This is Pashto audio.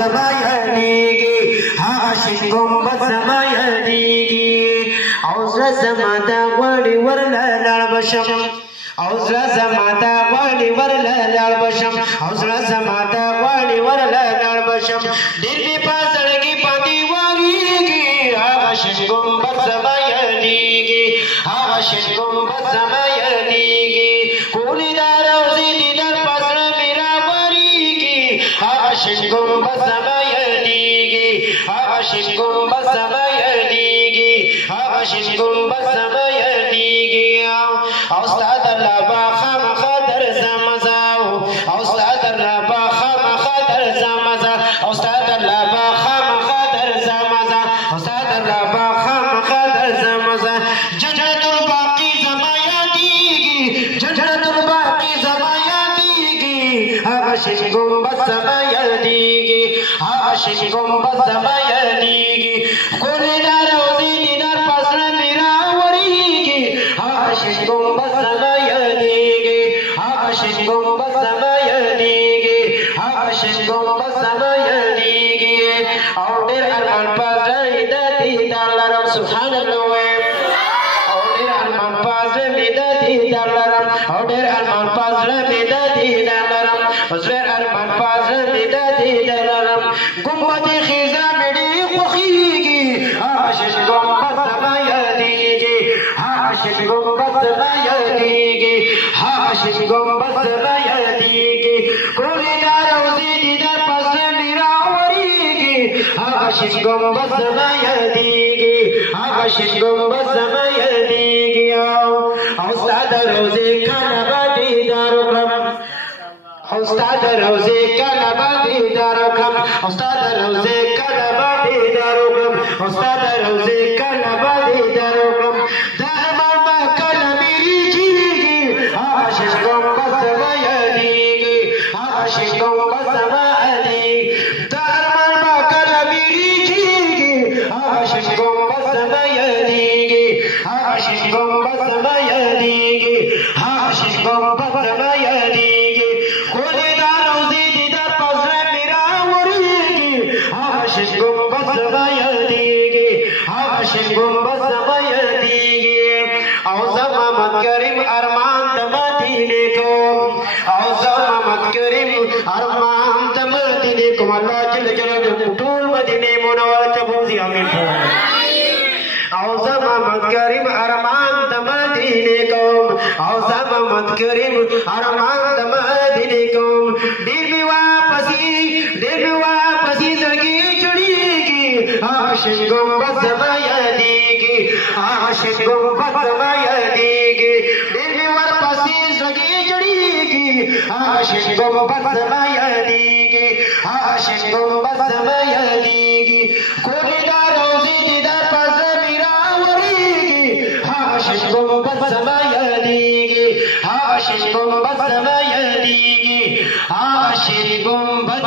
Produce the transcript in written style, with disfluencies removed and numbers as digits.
زمایلیږي هغه شین ګمبد زمایلیږي او زړه زما دا غواړي ورله لاړ بشم او زړه زما دا غواړي ورله لاړ بشم او زړه زما دا غواړي ورله لاړ بشم ډېر مې په زړګي باندې واورېږي هغه شین ګمبد زمایلیږي هغه شین ګمبد زمایلیږي کولې دا روضې دیدن په زړه مې راورېږي هغه شین ګمبد زمایلیږي هغه شین ګمبد زمایلیږي هغه شین ګمبد زمایلیږي او ستا د لبا خامخا درځم زه او ستا د لبا خامخا درځم زه او ستا د لبا خامخا درځم زه او ستا د لبا خامخا درځم زه جنت الباقي زما یادېږي جنت الباقي زما یادېږي هغه شین ګمبد زما یادېږي هغه شین ګمبد زما یادېږي ښکلې دا روضې دیدن په زړه مې راورېږي هغه شین ګمبد زما یادېږي هغه شین ګمبد زما یادېږي هغه شین ګمبد زما یادېږي او ډېر ارمان په زړه د دیدار لرم سبحان الله وایم او ډېر ارمان په زړه مې د دیدار لرم او ډېر ارمان په زړه مې د دیدار لرم ډېر ارمان په زړه مې د دیدار لرم ګمبد خیزه مې ډېر خوښېږي هغه شین ګمبد زما یادېږي هغه شین ګمبد زما یادېږي هغه شین ګمبد زما یادېږي ښکلې دا روضې دیدن په زړه مې راورېږي هغه شین ګمبد زما یادېږي هغه شین ګمبد زما یادېږي او ستا د روضې کله به دیدار وکړم او ستا د روضې کله به دیدار وکړم او ستا د روضې کله به دیدار وکړم او ستا د روضې کله به دیدار وکړم دا ارمان به کله مې ریچېږي هغه شین ګمبد زما یادېږي هغه شین ګمبد زما یادېږي دا ارمان به کله مې ریچېږي هغه شین ګمبد زما یادېږي هغه شین ګمبد زما یادېږي هغه شین ګمبد زما یادېږي ښکلې دا روضې دیدن په زړه مې راورېږي هغه شین ګمبد زما یادېږي هغه شین ګمبد زما یادېږي او زه محمد کریم ارمان د مدینې کوم او زه محمد کریم ارمان د مدینې کوم الله جل جلاله ټول مدینې منورې ته بوځي امین او زه محمد کریم ارمان د مدینې کوم او زه محمد کریم ارمان د مدینې کوم ډېر مې واپسې زړګي جوړېږي هغه شین ګمبد زما یادېږي هغه شین ګمبد زما یادېږي ډېر مې ورپسې زړګي جوړېږي هغه شین ګمبد زما یادېږي هغه شین ګمبد زما یادېږي ښکلې دا روضې دیدن په زړه مې راورېږي هغه شین ګمبد زما یادېږي هغه شین ګمبد زما یادېږي هغه شین ګمبد